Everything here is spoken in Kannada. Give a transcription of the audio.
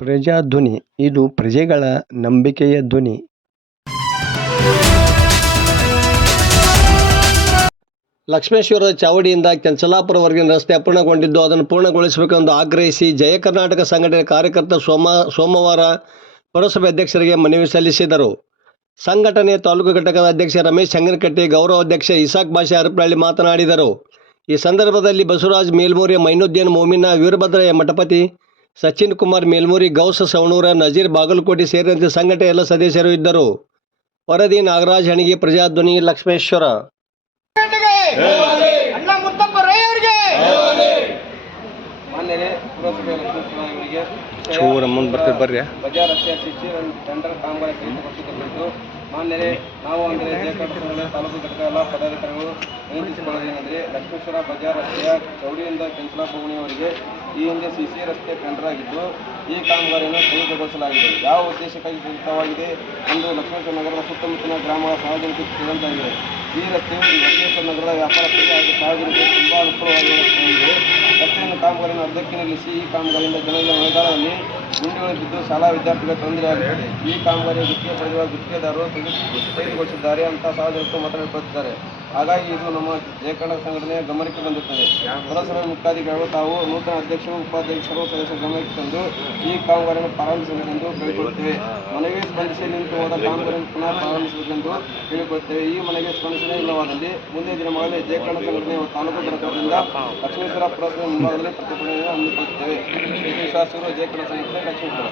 ಪ್ರಜಾಧ್ವನಿ ಇದು ಪ್ರಜೆಗಳ ನಂಬಿಕೆಯ ಧ್ವನಿ. ಲಕ್ಷ್ಮೇಶ್ವರದ ಚಾವಡಿಯಿಂದ ಕೆಂಚಲಾಪುರವರೆಗಿನ ರಸ್ತೆ ಅಪೂರ್ಣಗೊಂಡಿದ್ದು, ಅದನ್ನು ಪೂರ್ಣಗೊಳಿಸಬೇಕೆಂದು ಆಗ್ರಹಿಸಿ ಜಯ ಕರ್ನಾಟಕ ಸಂಘಟನೆ ಕಾರ್ಯಕರ್ತರು ಸೋಮವಾರ ಪುರಸಭೆ ಅಧ್ಯಕ್ಷರಿಗೆ ಮನವಿ ಸಲ್ಲಿಸಿದರು. ಸಂಘಟನೆ ತಾಲೂಕು ಘಟಕದ ಅಧ್ಯಕ್ಷ ರಮೇಶ್ ಹಂಗನಕಟ್ಟಿ, ಗೌರವ ಅಧ್ಯಕ್ಷ ಇಸಾಕ್ ಬಾಷಾ ಹರಪನಹಳ್ಳಿ ಮಾತನಾಡಿದರು. ಈ ಸಂದರ್ಭದಲ್ಲಿ ಬಸವರಾಜ್ ಮೇಲ್ಮೂರಿ, ಮೈನುದ್ದೀನ್ ಮೋಮಿನ, ವೀರಭದ್ರಯ್ಯ ಮಠಪತಿ, ಸಚಿನ್ ಕುಮಾರ್ ಮೇಲ್ಮೂರಿ, ಗೌಸ ಸವಣೂರ, ನಜೀರ್ ಬಾಗಲಕೋಟೆ ಸೇರಿದಂತೆ ಸಂಘಟನೆಯ ಎಲ್ಲ ಸದಸ್ಯರು ಇದ್ದರು. ವರದಿ ನಾಗರಾಜ್ ಹಣಿಗೆ, ಪ್ರಜಾಧ್ವನಿ, ಲಕ್ಷ್ಮೇಶ್ವರ. ಬಜಾರ್ ರಸ್ತೆ ಟೆಂಡರ್ ಕಾಮಗಾರಿ ಕುರಿತು ಮಾನ್ಯರೇ, ನಾವು ಅಂದರೆ ಜಯಕರ್ನಾಟಕ ತಾಲೂಕು ಘಟಕ ಎಲ್ಲ ಪದಾಧಿಕಾರಿಗಳು ವಿನಂತಿಸಿಕೊಳ್ಳೋದೇನೆಂದರೆ, ಲಕ್ಷ್ಮೇಶ್ವರ ಬಜಾರ್ ರಸ್ತೆಯ ಚೌಡಿಯಿಂದ ಕೆಂಚಲಾಪುರವರೆಗೆ ಈ ಹಿಂದೆ ಸಿಸಿ ರಸ್ತೆ ಟೆಂಡರ್ ಆಗಿದ್ದು, ಈ ಕಾಮಗಾರಿಯನ್ನು ಸ್ಥಗಿತಗೊಳಿಸಲಾಗಿದೆ. ಯಾವ ಉದ್ದೇಶಕ್ಕಾಗಿ ಸ್ಥಗಿತವಾಗಿದೆ ಎಂದು ಲಕ್ಷ್ಮೇಶ್ವರ ನಗರದ ಸುತ್ತಮುತ್ತಲಿನ ಗ್ರಾಮಗಳ ಸಾರ್ವಜನಿಕರು ತಿಳಿದಂತಾಗಿದೆ. ಈ ರಸ್ತೆಯು ಲಕ್ಷ್ಮೇಶ್ವರ ನಗರದ ವ್ಯಾಪಾರಸ್ಥರಿಗೆ ಹಾಗೂ ಸಾರ್ವಜನಿಕರಿಗೆ ತುಂಬಾ ಅನುಕೂಲವಾಗಿರುವ ರಸ್ತೆಯಾಗಿದೆ. ರಸ್ತೆಯನ್ನು ಕಾಮಗಾರಿಯನ್ನು ಅರ್ಧಕ್ಕೆ ನಿಲ್ಲಿಸಿ ಈ ಕಾಮಗಾರಿಯಿಂದ ಜನರ ಮಳೆಗಾಲದಲ್ಲಿ ಗುಂಡಿಗಳು ಬಿದ್ದು ಶಾಲಾ ವಿದ್ಯಾರ್ಥಿಗಳಿಗೆ ತೊಂದರೆಯಾಗುತ್ತದೆ. ಈ ಕಾಮಗಾರಿಯ ಗುತ್ತಿಗೆ ಪಡೆದಿರುವ ಗುತ್ತಿಗೆದಾರರು ಸ್ಥಗಿತಗೊಳಿಸಿದ್ದಾರೆ ಅಂತ ಸಾರ್ವಜನಿಕರು ಮಾತನಾಡುತ್ತಿದ್ದಾರೆ. ಹಾಗಾಗಿ ಇದು ನಮ್ಮ ಜಯ ಕರ್ನಾಟಕ ಸಂಘಟನೆಯ ಗಮನಕ್ಕೆ ಬಂದಿರುತ್ತದೆ. ಪುರಸಭೆ ಮುಖ್ಯಾಧಿಕಾರಿಗಳು ತಾವು ನೂತನ ಅಧ್ಯಕ್ಷರು, ಉಪಾಧ್ಯಕ್ಷರು, ಸರ್ವ ಸದಸ್ಯರ ಗಮನಕ್ಕೆ ತಂದು ಈ ಕಾಮಗಾರಿಯನ್ನು ಪ್ರಾರಂಭಿಸಬೇಕೆಂದು ಕೇಳಿಕೊಳ್ಳುತ್ತೇವೆ. ಮನವಿಗೆ ಸ್ಪಂದಿಸಿ ನಿಂತು ಹೋದ ಕಾಮಗಾರಿಯನ್ನು ಪುನಃ ಪ್ರಾರಂಭಿಸಬೇಕೆಂದು ಕೇಳಿಕೊಳ್ಳುತ್ತೇವೆ. ಈ ಮನೆಗೆ ಸ್ಪಂದಿಸಲೇ ಇಲ್ಲವಾದಲ್ಲಿ ಮುಂದಿನ ದಿನಗಳಲ್ಲಿ ಜಯ ಕರ್ನಾಟಕ ಸಂಘಟನೆಯ ತಾಲೂಕು ಘಟಕದಿಂದ ಲಕ್ಷ್ಮೇಶ್ವರ ಪುರಸಭೆ ಮುಂಭಾಗದಲ್ಲಿ ಪ್ರತಿಭಟನೆಯನ್ನು ಹಮ್ಮಿಕೊಳ್ಳುತ್ತೇವೆ. ಶಾಸಕರು, ಜಯ ಕರ್ನಾಟಕ ಸಂಘಟನೆ, ಲಕ್ಷ್ಮೇಶ್ವರ.